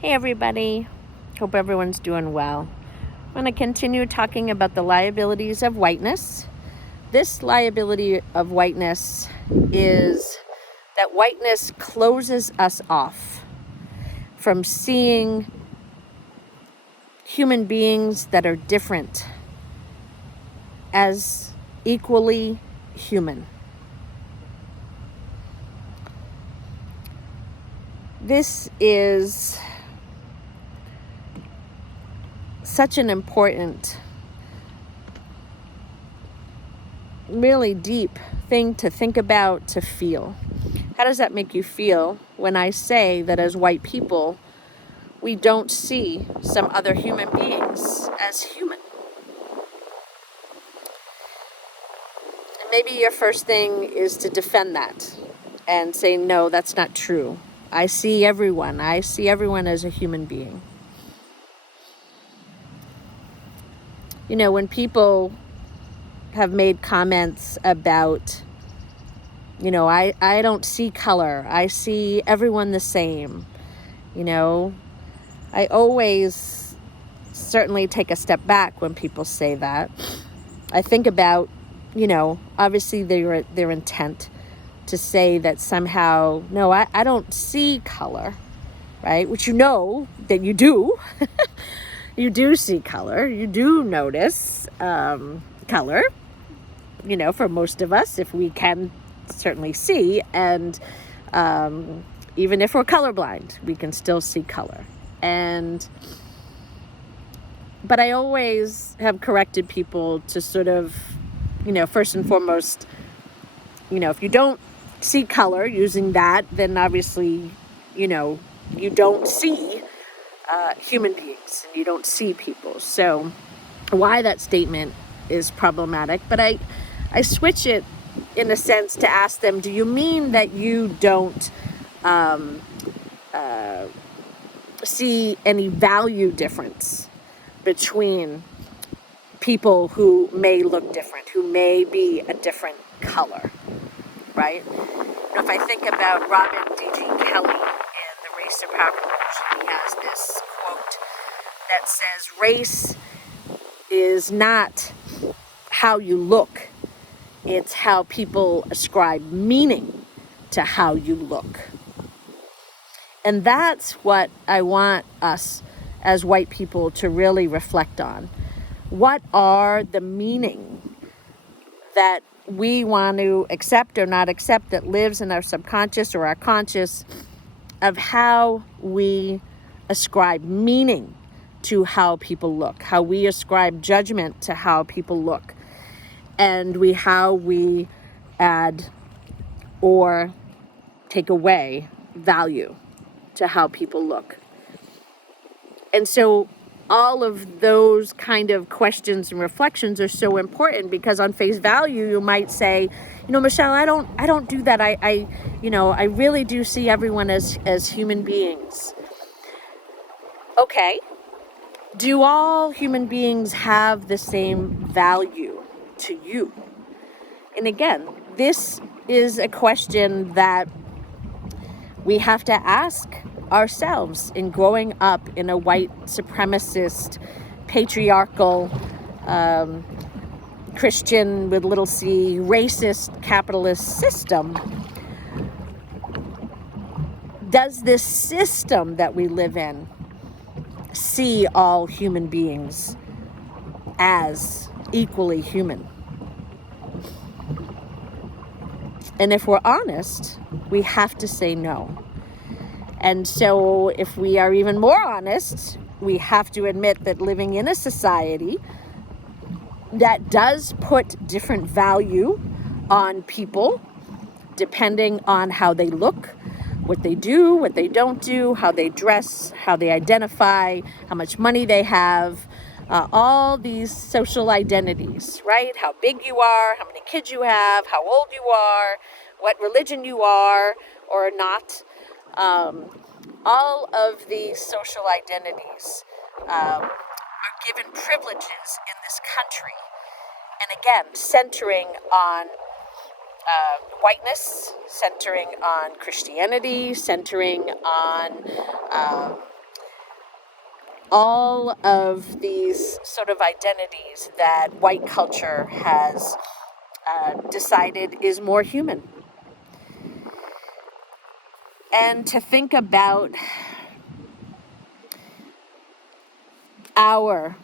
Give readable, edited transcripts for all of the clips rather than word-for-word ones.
Hey everybody, hope everyone's doing well. I'm going to continue talking about the liabilities of whiteness. This liability of whiteness is that whiteness closes us off from seeing human beings that are different as equally human. This is such an important, really deep thing to think about, to feel. How does that make you feel when I say that as white people, we don't see some other human beings as human? And maybe your first thing is to defend that and say, no, that's not true. I see everyone as a human being. You know, when people have made comments about, I don't see color. I see everyone the same. I always certainly take a step back when people say that. I think about, obviously their intent to say that somehow, no, I don't see color, right? Which that you do. You do see color. You do notice color, for most of us, if we can certainly see. And even if we're colorblind, we can still see color. But I always have corrected people to sort of, first and foremost, if you don't see color using that, then obviously, you don't see human beings and you don't see people. So why that statement is problematic, but I switch it in a sense to ask them, do you mean that you don't see any value difference between people who may look different, who may be a different color, right? If I think about Robin D.G. Kelly in The Race to Power Revolution, he has this quote that says, race is not how you look, it's how people ascribe meaning to how you look. And that's what I want us as white people to really reflect on. What are the meaning that we want to accept or not accept that lives in our subconscious or our conscious of how we ascribe meaning to how people look, how we ascribe judgment to how people look, and how we add or take away value to how people look. And so all of those kind of questions and reflections are so important, because on face value, you might say, Michelle, I don't do that. I really do see everyone as human beings. Okay. Do all human beings have the same value to you? And again, this is a question that we have to ask ourselves in growing up in a white supremacist, patriarchal, Christian with little c, racist, capitalist system. Does this system that we live in see all human beings as equally human? And if we're honest, we have to say no. And so if we are even more honest, we have to admit that living in a society that does put different value on people depending on how they look, what they do, what they don't do, how they dress, how they identify, how much money they have, all these social identities, right? How big you are, how many kids you have, how old you are, what religion you are or not. All of these social identities are given privileges in this country. And again, centering on whiteness, centering on Christianity, centering on all of these sort of identities that white culture has decided is more human. And to think about our,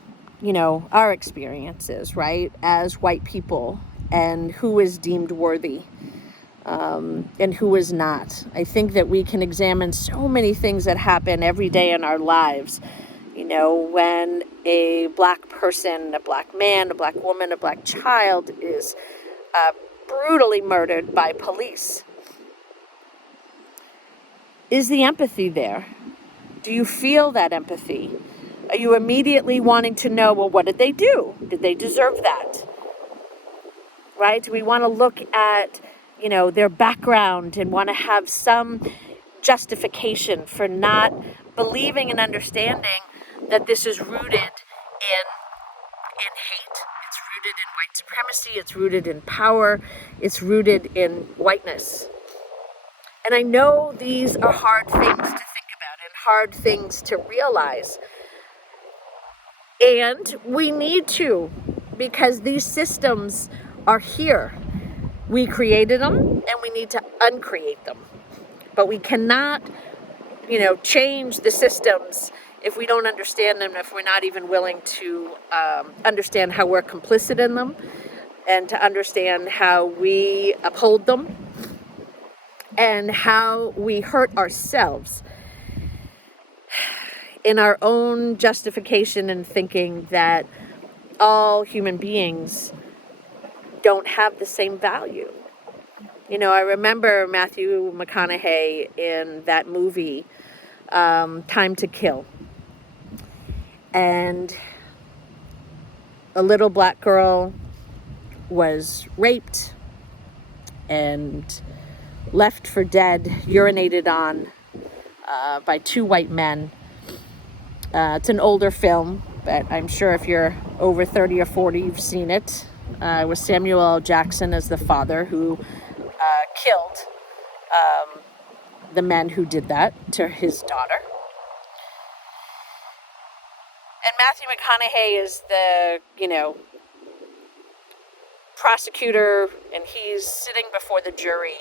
our experiences, right, as white people, and who is deemed worthy, and who is not. I think that we can examine so many things that happen every day in our lives. When a black person, a black man, a black woman, a black child is brutally murdered by police. Is the empathy there? Do you feel that empathy? Are you immediately wanting to know, well, what did they do? Did they deserve that? Right? We want to look at, their background and want to have some justification for not believing and understanding that this is rooted in hate. It's rooted in white supremacy. It's rooted in power. It's rooted in whiteness. And I know these are hard things to think about and hard things to realize. And we need to, because these systems are here. We created them and we need to uncreate them. But we cannot, change the systems if we don't understand them, if we're not even willing to understand how we're complicit in them and to understand how we uphold them and how we hurt ourselves in our own justification and thinking that all human beings don't have the same value. I remember Matthew McConaughey in that movie, Time to Kill. And a little black girl was raped and left for dead, urinated on by two white men. It's an older film, but I'm sure if you're over 30 or 40, you've seen it. It was Samuel L. Jackson as the father who killed the men who did that to his daughter. And Matthew McConaughey is the, prosecutor, and he's sitting before the jury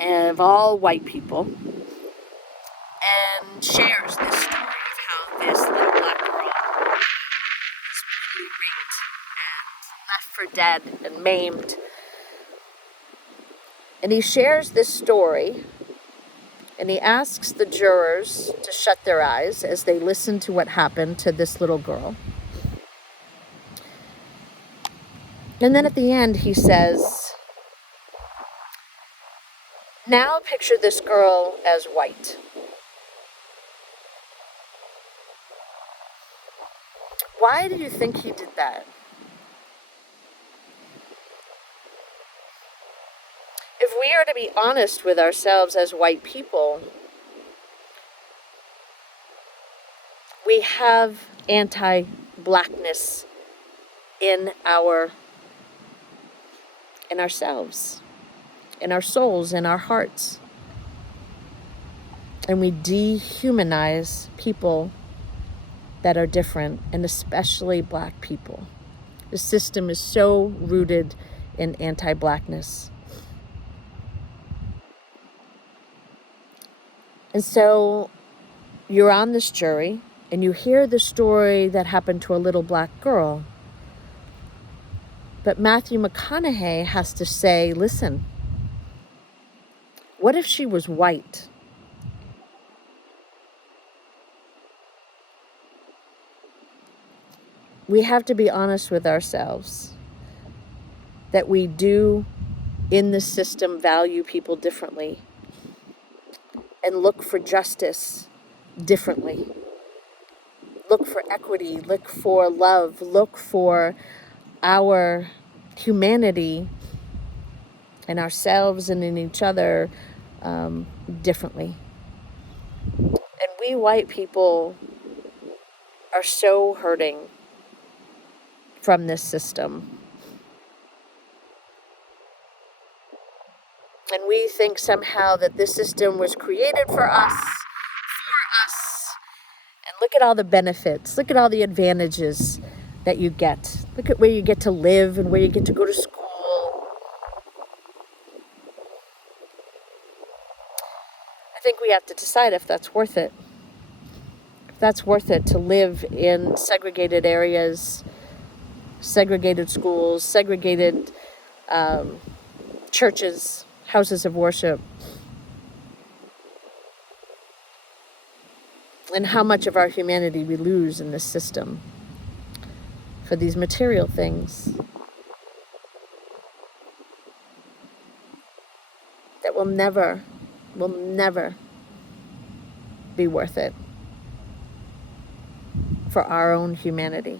of all white people and shares this story of how this little black girl was brutally raped and left for dead and maimed. And he shares this story, and he asks the jurors to shut their eyes as they listen to what happened to this little girl. And then at the end, he says, now picture this girl as white. Why do you think he did that? If we are to be honest with ourselves as white people, we have anti-blackness in ourselves, in our souls, in our hearts. And we dehumanize people that are different, and especially black people. The system is so rooted in anti-blackness. And so you're on this jury and you hear the story that happened to a little black girl. But Matthew McConaughey has to say, listen, what if she was white? We have to be honest with ourselves that we do, in this system, value people differently and look for justice differently. Look for equity, look for love, look for our humanity in ourselves and in each other differently. And we white people are so hurting from this system. And we think somehow that this system was created for us. And Look at all the benefits. Look at all the advantages that you get. Look at where you get to live and where you get to go to school. I think we have to decide if that's worth it. If that's worth it to live in segregated areas, segregated schools, segregated churches, houses of worship. And how much of our humanity we lose in this system for these material things that will never be worth it for our own humanity,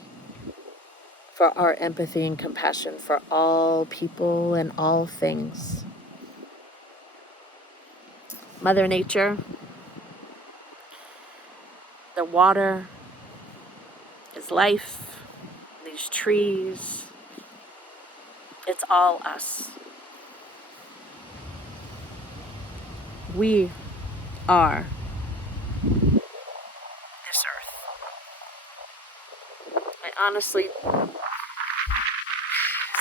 for our empathy and compassion for all people and all things. Mother Nature, the water is life, these trees, it's all us. We are this earth. I honestly, this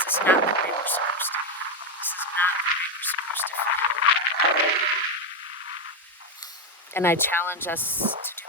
is not the way we're supposed to be. This is not the way we're supposed to feel. And I challenge us to do